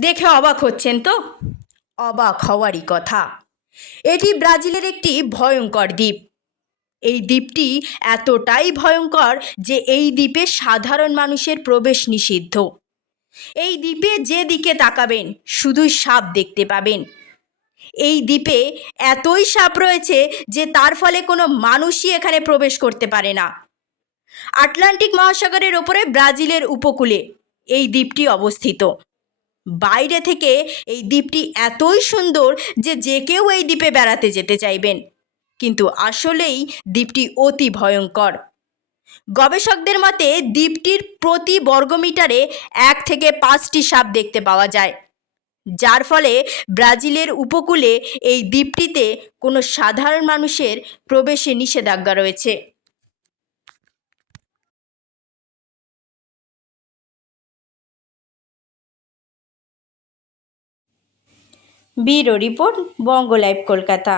দেখে অবাক হচ্ছেন তো? অবাক হওয়ারই কথা। এটি ব্রাজিলের একটি ভয়ঙ্কর দ্বীপ। এই দ্বীপটি এতটাই ভয়ঙ্কর যে এই দ্বীপে সাধারণ মানুষের প্রবেশ নিষিদ্ধ। এই দ্বীপে যে দিকে তাকাবেন, শুধুই সাপ দেখতে পাবেন। এই দ্বীপে এতই সাপ রয়েছে যে তার ফলে কোনো মানুষই এখানে প্রবেশ করতে পারে না। আটলান্টিক মহাসাগরের ওপরে ব্রাজিলের উপকূলে এই দ্বীপটি অবস্থিত। বাইরে থেকে এই দ্বীপটি এতই সুন্দর যে যে কেউ এই দ্বীপে বেড়াতে যেতে চাইবেন। কিন্তু আসলেই দ্বীপটি অতি ভয়ঙ্কর। গবেষকদের মতে দ্বীপটির প্রতি বর্গমিটারে এক থেকে পাঁচটি সাপ দেখতে পাওয়া যায়, যার ফলে ব্রাজিলের উপকূলে এই দ্বীপটিতে কোনো সাধারণ মানুষের প্রবেশে নিষেধাজ্ঞা রয়েছে। Bureau report Banga live Kolkata.